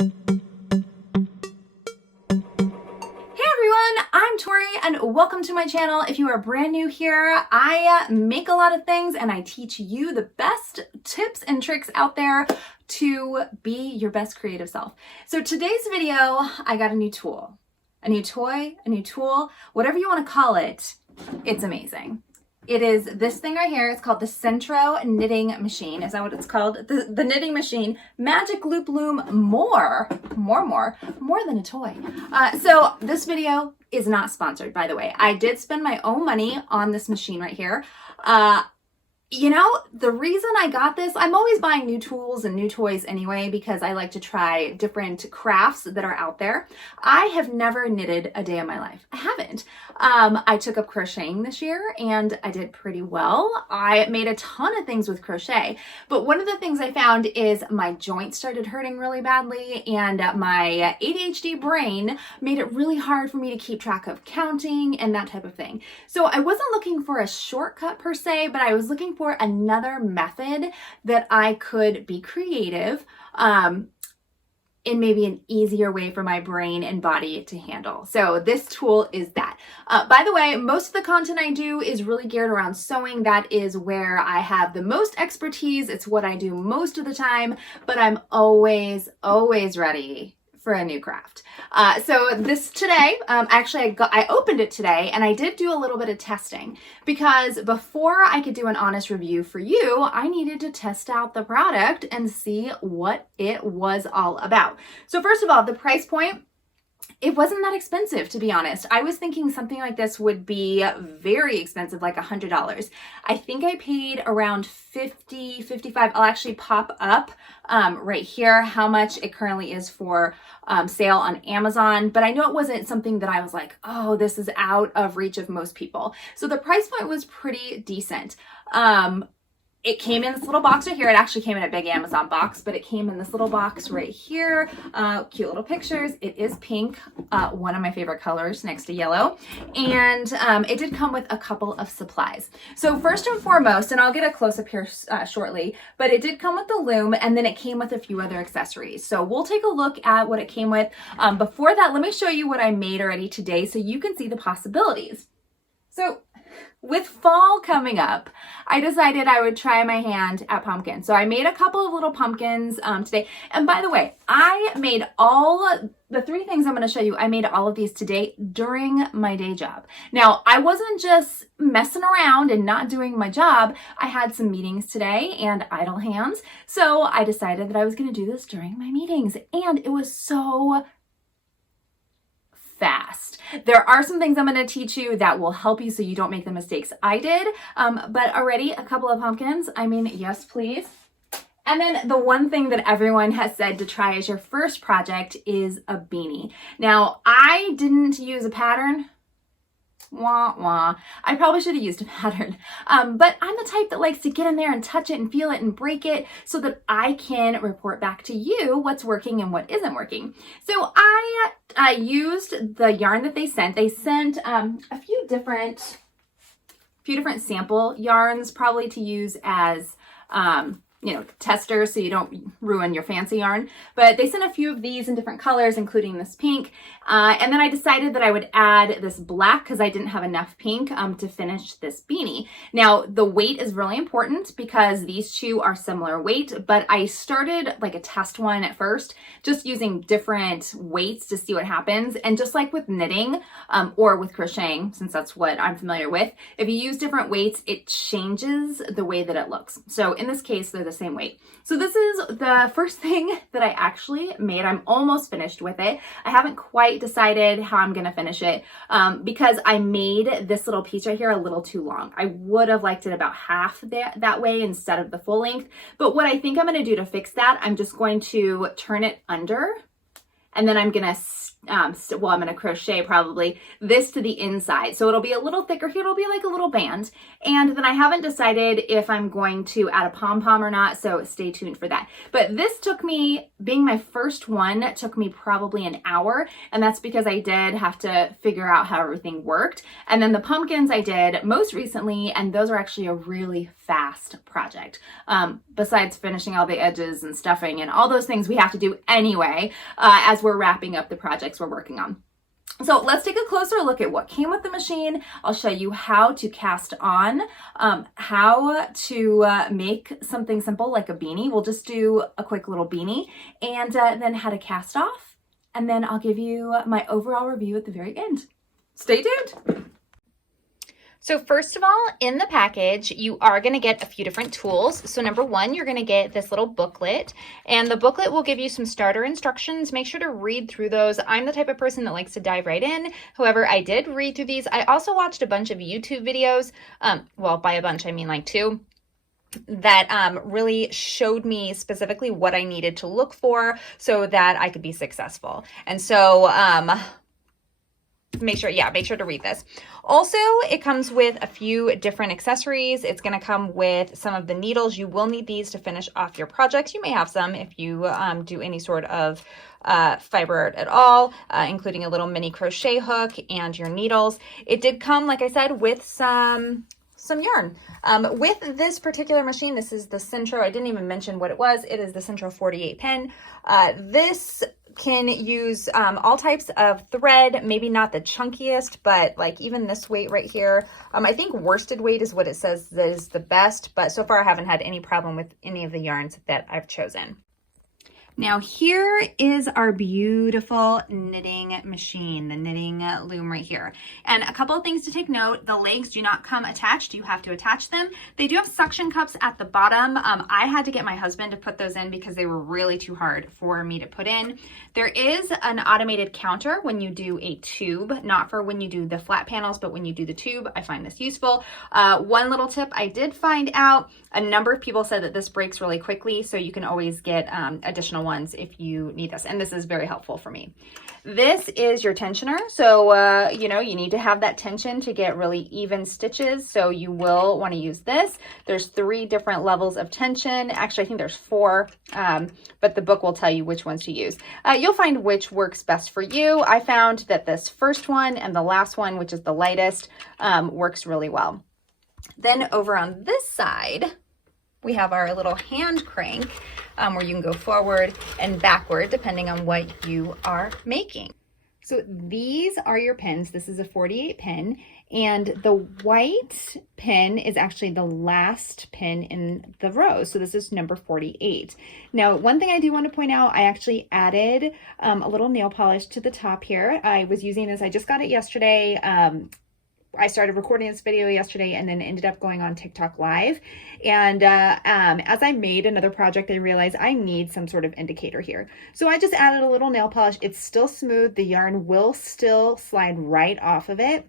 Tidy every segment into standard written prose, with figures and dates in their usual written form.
I'm Tori and welcome to my channel. If you are brand new here, I make a lot of things and I teach you the best tips and tricks out there to be your best creative self. So today's video, I got a new tool, a new toy, a new tool, whatever you want to call it. It's amazing. It is this thing right here. It's called the Sentro Knitting Machine. Is that what it's called? The knitting machine. Magic Loop Loom more than a toy. So this video is not sponsored, by the way. I did spend my own money on this machine right here. You know, the reason I got this, I'm always buying new tools and new toys anyway, because I like to try different crafts that are out there. I have never knitted a day in my life. I haven't. I took up crocheting this year and I did pretty well. I made a ton of things with crochet, but one of the things I found is my joints started hurting really badly and my ADHD brain made it really hard for me to keep track of counting and that type of thing. So I wasn't looking for a shortcut per se, but I was looking for another method that I could be creative in maybe an easier way for my brain and body to handle. So this tool is that. By the way, most of the content I do is really geared around sewing. That is where I have the most expertise. It's what I do most of the time, but I'm always ready for a new craft. So this today, actually I opened it today and I did do a little bit of testing because before I could do an honest review for you, I needed to test out the product and see what it was all about. So first of all, the price point, it wasn't that expensive, to be honest. I was thinking something like this would be very expensive, like $100. I think I paid around $50, $55. I'll actually pop up right here how much it currently is for sale on Amazon, but I know it wasn't something that I was like, oh, this is out of reach of most people. So the price point was pretty decent. It came in this little box right here. It actually came in a big Amazon box, but it came in this little box right here. Cute little pictures. It is pink, one of my favorite colors next to yellow. And it did come with a couple of supplies. So first and foremost, and I'll get a close-up here shortly, but it did come with the loom and then it came with a few other accessories. So we'll take a look at what it came with. Before that, let me show you what I made already today so you can see the possibilities. So with fall coming up, I decided I would try my hand at pumpkins. So I made a couple of little pumpkins today. And by the way, I made all the three things I'm going to show you. I made all of these today during my day job. Now, I wasn't just messing around and not doing my job. I had some meetings today and idle hands. So I decided that I was going to do this during my meetings. And it was so fast. There are some things I'm going to teach you that will help you so you don't make the mistakes I did. But already a couple of pumpkins. I mean, yes, please. And then the one thing that everyone has said to try as your first project is a beanie. Now, I didn't use a pattern. Wah, wah. I probably should have used a pattern. But I'm the type that likes to get in there and touch it and feel it and break it so that I can report back to you what's working and what isn't working. So I used the yarn that they sent. They sent a few different sample yarns, probably to use as tester so you don't ruin your fancy yarn. But they sent a few of these in different colors, including this pink. And then I decided that I would add this black because I didn't have enough pink to finish this beanie. Now, the weight is really important because these two are similar weight, but I started like a test one at first, just using different weights to see what happens. And just like with knitting or with crocheting, since that's what I'm familiar with, if you use different weights, it changes the way that it looks. So in this case, they're the same weight. So this is the first thing that I actually made. I'm almost finished with it. I haven't quite decided how I'm going to finish it because I made this little piece right here a little too long. I would have liked it about half that way instead of the full length. But what I think I'm going to do to fix that, I'm just going to turn it under and then I'm gonna I'm gonna crochet probably this to the inside. So it'll be a little thicker here. It'll be like a little band. And then I haven't decided if I'm going to add a pom-pom or not. So stay tuned for that. But this took me, being my first one, took me probably an hour. And that's because I did have to figure out how everything worked. And then the pumpkins I did most recently, and those are actually a really fast project. Besides finishing all the edges and stuffing and all those things we have to do anyway, as we're wrapping up the projects we're working on. So let's take a closer look at what came with the machine. I'll show you how to cast on, how to make something simple like a beanie. We'll just do a quick little beanie, and then how to cast off. And then I'll give you my overall review at the very end. Stay tuned. So first of all, in the package, you are going to get a few different tools. So number one, you're going to get this little booklet, and the booklet will give you some starter instructions. Make sure to read through those. I'm the type of person that likes to dive right in. However, I did read through these. I also watched a bunch of YouTube videos. Well, by a bunch, I mean like two, that really showed me specifically what I needed to look for so that I could be successful. And so, make sure to read this. Also, it comes with a few different accessories. It's going to come with some of the needles. You will need these to finish off your projects. You may have some if you do any sort of fiber art at all, including a little mini crochet hook and your needles. It did come, like I said, with some yarn. With this particular machine, this is the Sentro. I didn't even mention what it was. It is the Sentro 48 pen. This can use all types of thread, maybe not the chunkiest, but like even this weight right here. I think worsted weight is what it says is the best, but so far I haven't had any problem with any of the yarns that I've chosen. Now here is our beautiful knitting machine, the knitting loom right here. And a couple of things to take note: the legs do not come attached. You have to attach them. They do have suction cups at the bottom. I had to get my husband to put those in because they were really too hard for me to put in. There is an automated counter when you do a tube, not for when you do the flat panels, but when you do the tube. I find this useful. One little tip I did find out: a number of people said that this breaks really quickly, so you can always get additional ones if you need this, and this is very helpful for me. This is your tensioner, so you know, you need to have that tension to get really even stitches, so you will want to use this. There's 3 different levels of tension. Actually, I think there's 4, but the book will tell you which ones to use. You'll find which works best for you. I found that this first one and the last one, which is the lightest, works really well. Then over on this side, we have our little hand crank where you can go forward and backward depending on what you are making. So these are your pins. This is a 48 pin, and the white pin is actually the last pin in the row. So this is number 48. Now, one thing I do want to point out, I actually added a little nail polish to the top here. I was using this, I just got it yesterday. I started recording this video yesterday and then ended up going on TikTok live. And as I made another project, I realized I need some sort of indicator here. So I just added a little nail polish. It's still smooth. The yarn will still slide right off of it.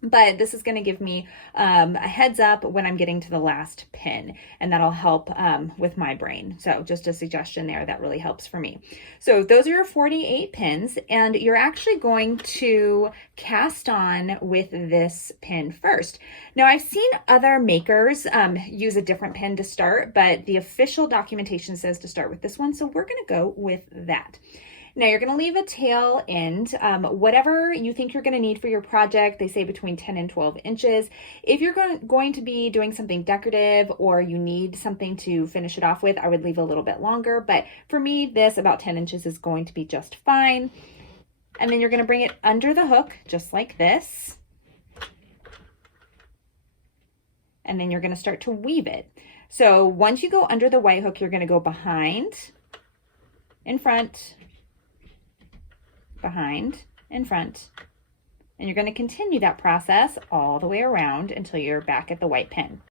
But this is going to give me a heads up when I'm getting to the last pin, and that'll help with my brain. So just a suggestion there, that really helps for me. So those are your 48 pins, and you're actually going to cast on with this pin first. Now, I've seen other makers use a different pin to start, but the official documentation says to start with this one, so we're going to go with that. Now you're going to leave a tail end, whatever you think you're going to need for your project. They say between 10 and 12 inches. If you're going to be doing something decorative or you need something to finish it off with, I would leave a little bit longer. But for me, this about 10 inches is going to be just fine. And then you're going to bring it under the hook, just like this. And then you're going to start to weave it. So once you go under the white hook, you're going to go behind, in front, behind, in front, and you're going to continue that process all the way around until you're back at the white pin.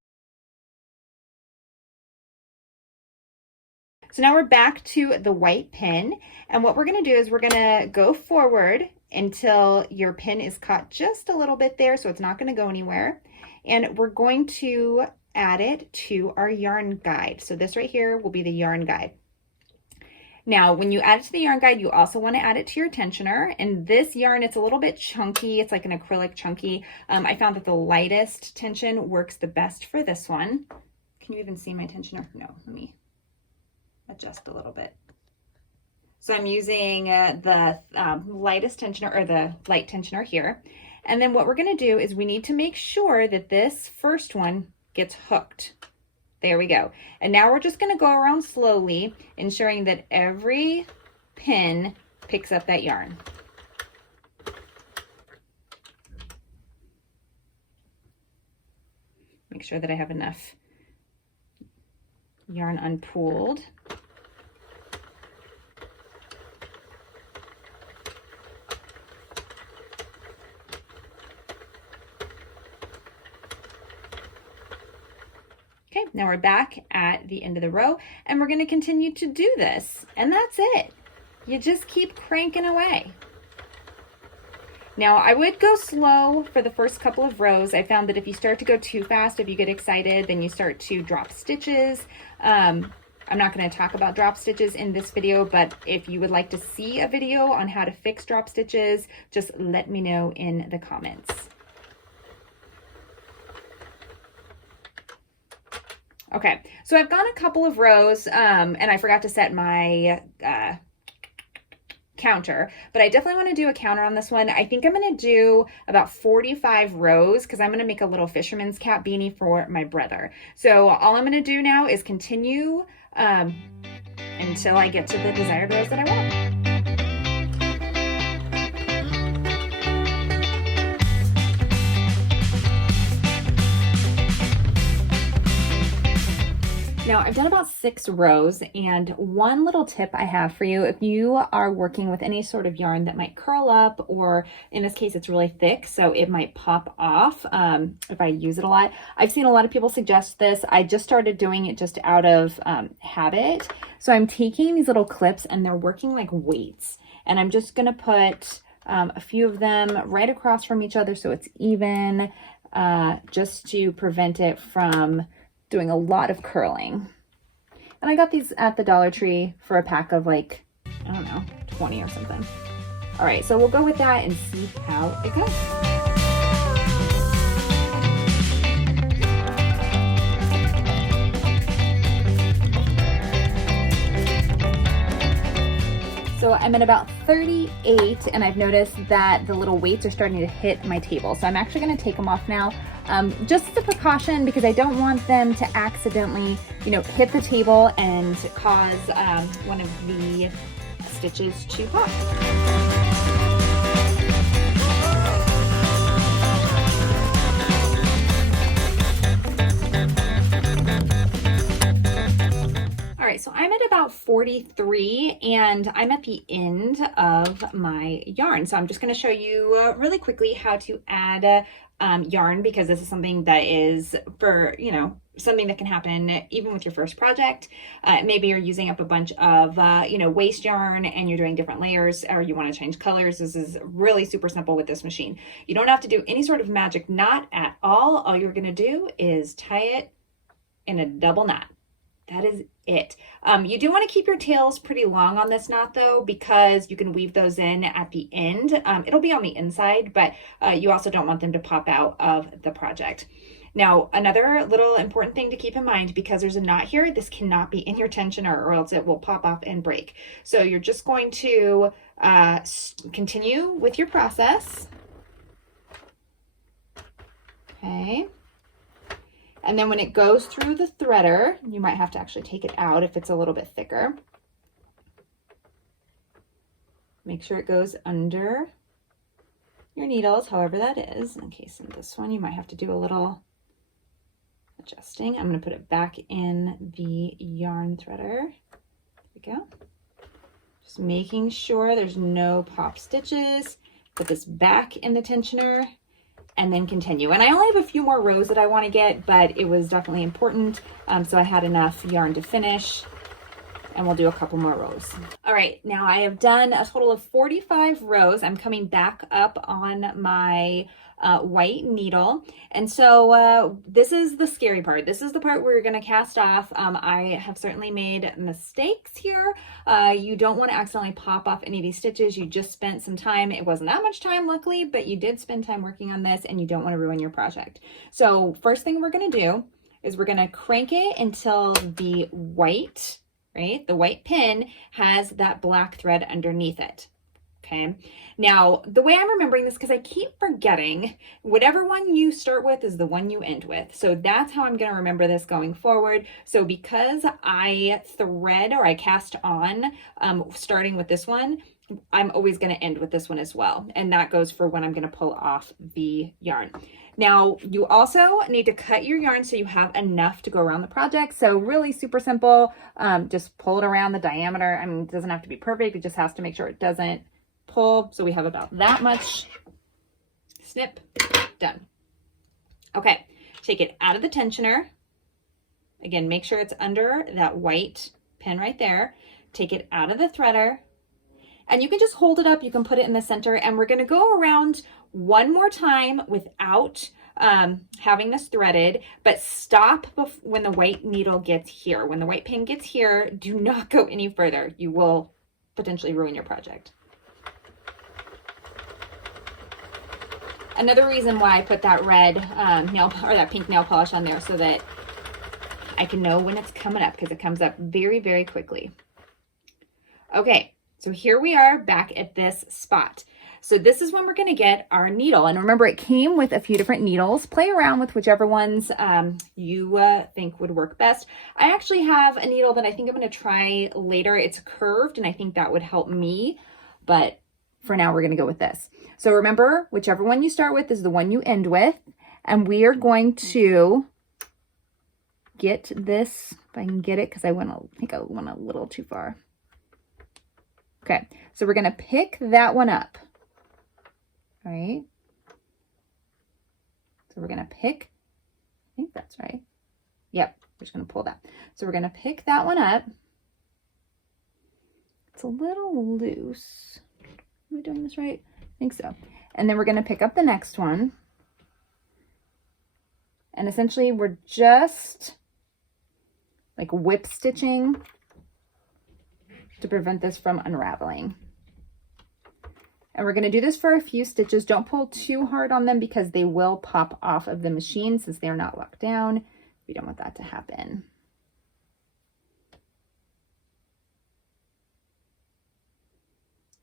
So now we're back to the white pin, and what we're going to do is we're going to go forward until your pin is caught just a little bit there, so it's not going to go anywhere, and we're going to add it to our yarn guide. So this right here will be the yarn guide. Now, when you add it to the yarn guide, you also want to add it to your tensioner. And this yarn, it's a little bit chunky. It's like an acrylic chunky. I found that the lightest tension works the best for this one. Can you even see my tensioner? No, let me adjust a little bit. So I'm using the lightest tensioner, or the light tensioner here. And then what we're going to do is we need to make sure that this first one gets hooked. There we go. And now we're just going to go around slowly, ensuring that every pin picks up that yarn. Make sure that I have enough yarn unpooled. Okay, now we're back at the end of the row, and we're going to continue to do this, and that's it. You just keep cranking away. Now, I would go slow for the first couple of rows. I found that if you start to go too fast, if you get excited, then you start to drop stitches. I'm not going to talk about drop stitches in this video, but if you would like to see a video on how to fix drop stitches, just let me know in the comments. Okay, so I've gone a couple of rows, and I forgot to set my counter, but I definitely want to do a counter on this one. I think I'm going to do about 45 rows because I'm going to make a little fisherman's cap beanie for my brother. So all I'm going to do now is continue until I get to the desired rows that I want. Now I've done about 6 rows, and one little tip I have for you, if you are working with any sort of yarn that might curl up, or in this case it's really thick so it might pop off if I use it a lot. I've seen a lot of people suggest this. I just started doing it just out of habit. So I'm taking these little clips and they're working like weights, and I'm just gonna put a few of them right across from each other so it's even, just to prevent it from doing a lot of curling. And I got these at the Dollar Tree for a pack of like, I don't know, 20 or something. All right, so we'll go with that and see how it goes. So I'm at about 38, and I've noticed that the little weights are starting to hit my table. So I'm actually gonna take them off now, just as a precaution, because I don't want them to accidentally, hit the table and cause one of the stitches to pop. So I'm at about 43, and I'm at the end of my yarn. So I'm just going to show you really quickly how to add yarn, because this is something that is for, something that can happen even with your first project. Maybe you're using up a bunch of, waste yarn and you're doing different layers, or you want to change colors. This is really super simple with this machine. You don't have to do any sort of magic knot at all. All you're going to do is tie it in a double knot. That is it. You do want to keep your tails pretty long on this knot though, because you can weave those in at the end. It'll be on the inside, but you also don't want them to pop out of the project. Now, another little important thing to keep in mind, because there's a knot here, this cannot be in your tensioner or else it will pop off and break. So you're just going to continue with your process. Okay. And then when it goes through the threader, you might have to actually take it out if it's a little bit thicker. Make sure it goes under your needles, however that is. In case in this one, you might have to do a little adjusting. I'm going to put it back in the yarn threader. There we go. Just making sure there's no pop stitches. Put this back in the tensioner, and then continue. And I only have a few more rows that I want to get, but it was definitely important. So I had enough yarn to finish. and we'll do a couple more rows. All right, now I have done a total of 45 rows. I'm coming back up on my white needle. And so this is the scary part. This is the part where you're going to cast off. I have certainly made mistakes here. You don't want to accidentally pop off any of these stitches. You just spent some time. It wasn't that much time, luckily, but you did spend time working on this, and you don't want to ruin your project. So first thing we're going to do is we're going to crank it until the white, right, the white pin has that black thread underneath it. Okay, now the way I'm remembering this, because I keep forgetting, whatever one you start with is the one you end with. So that's how I'm going to remember this going forward. So because I thread, or I cast on, starting with this one, I'm always going to end with this one as well. And that goes for when I'm going to pull off the yarn. Now, you also need to cut your yarn so you have enough to go around the project. So really super simple. Just pull it around the diameter. I mean, it doesn't have to be perfect. It just has to make sure it doesn't pull. So we have about that much. Snip, done. Okay, take it out of the tensioner. Again, make sure it's under that white pin right there. Take it out of the threader. And you can just hold it up. You can put it in the center. And we're going to go around one more time without having this threaded, but stop when the white needle gets here. When the white pin gets here, do not go any further. You will potentially ruin your project. Another reason why I put that red that pink nail polish on there, so that I can know when it's coming up, because it comes up very, very quickly. Okay, so here we are back at this spot. So this is when we're going to get our needle. And remember, it came with a few different needles. Play around with whichever ones you think would work best. I actually have a needle that I think I'm going to try later. It's curved, and I think that would help me. But for now, we're going to go with this. So remember, whichever one you start with is the one you end with. And we are going to get this, if I can get it, because I think I went a little too far. Okay, so we're going to pick that one up. All right. So we're going to pick, I think that's right. Yep, we're just going to pull that. So we're going to pick that one up. It's a little loose. Am I doing this right? I think so. And then we're going to pick up the next one. And essentially we're just like whip stitching to prevent this from unraveling. And we're going to do this for a few stitches. Don't pull too hard on them, because they will pop off of the machine since they're not locked down. We don't want that to happen.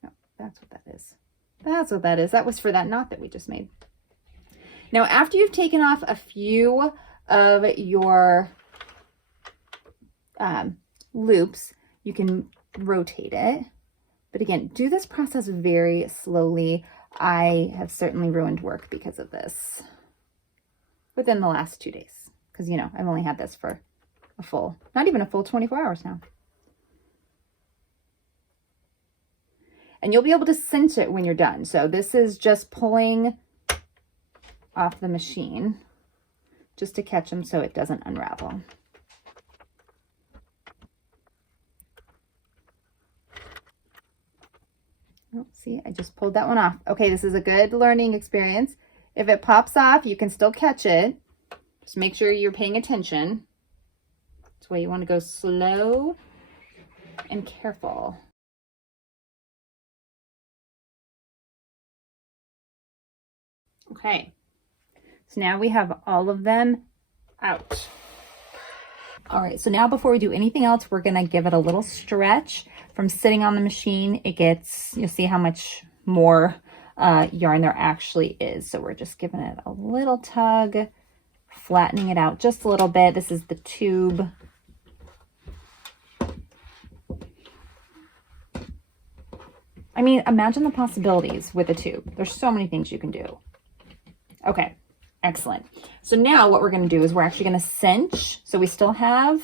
Oh, that's what that is. That's what that is. That was for that knot that we just made. Now, after you've taken off a few of your loops, you can rotate it. But again, do this process very slowly. I have certainly ruined work because of this within the last 2 days. Because, you know, I've only had this for not even a full 24 hours now. And you'll be able to cinch it when you're done. So this is just pulling off the machine just to catch them so it doesn't unravel. Oh, see, I just pulled that one off. Okay, this is a good learning experience. If it pops off, you can still catch it. Just make sure you're paying attention. That's why you want to go slow and careful. Okay, so now we have all of them out. All right, so now before we do anything else, we're gonna give it a little stretch. From sitting on the machine, it gets, you'll see how much more yarn there actually is. So we're just giving it a little tug, flattening it out just a little bit. This is the tube. I mean, imagine the possibilities with a tube. There's so many things you can do. Okay, excellent. So now what we're going to do is we're actually going to cinch. So we still have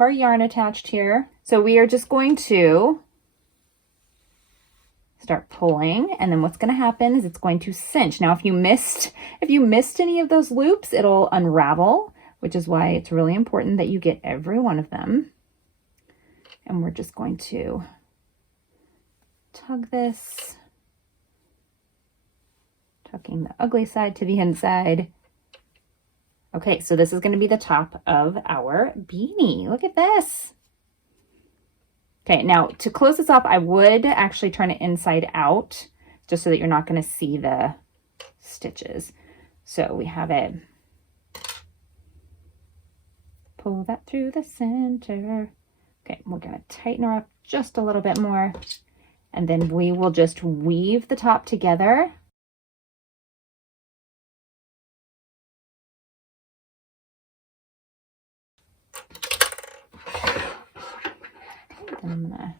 our yarn attached here. So we are just going to start pulling, and then what's going to happen is it's going to cinch. Now, if you missed any of those loops, it'll unravel, which is why it's really important that you get every one of them. And we're just going to tug this, tucking the ugly side to the inside. Okay, so this is going to be the top of our beanie. Look at this. Okay, now to close this off, I would actually turn it inside out just so that you're not going to see the stitches. So we have it. Pull that through the center. Okay, we're going to tighten her up just a little bit more. And then we will just weave the top together. Okay, then I'm going to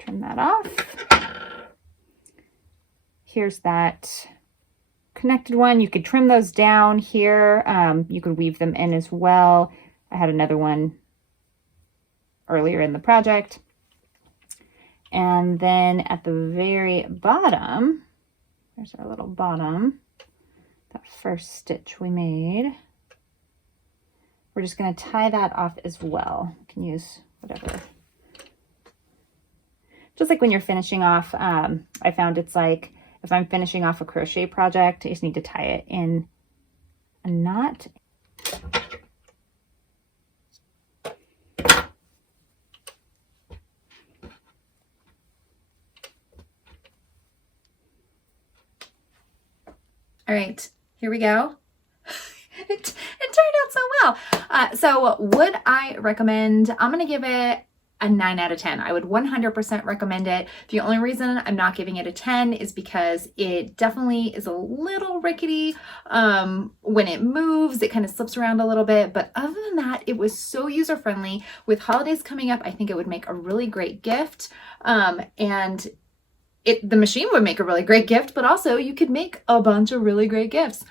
trim that off. Here's that connected one. You could trim those down here. You could weave them in as well. I had another one earlier in the project. And then at the very bottom, there's our little bottom, that first stitch we made. We're just going to tie that off as well. You can use whatever. Just like when you're finishing off, I found it's like, if I'm finishing off a crochet project, I just need to tie it in a knot. All right, here we go. It turned out so well. So would I recommend, I'm gonna give it a 9 out of 10. I would 100% recommend it. The only reason I'm not giving it a 10 is because it definitely is a little rickety. When it moves, it kind of slips around a little bit. But other than that, it was so user-friendly. With holidays coming up, I think it would make a really great gift. And the machine would make a really great gift, but also you could make a bunch of really great gifts.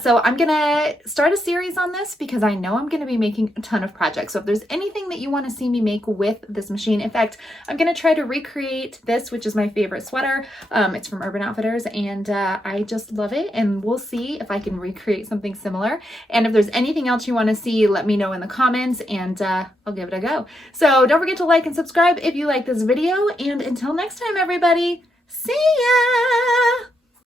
So I'm gonna start a series on this because I know I'm gonna be making a ton of projects. So if there's anything that you wanna see me make with this machine, in fact, I'm gonna try to recreate this, which is my favorite sweater. It's from Urban Outfitters and I just love it, and we'll see if I can recreate something similar. And if there's anything else you wanna see, let me know in the comments and I'll give it a go. So don't forget to like and subscribe if you like this video, and until next time, everybody, see ya!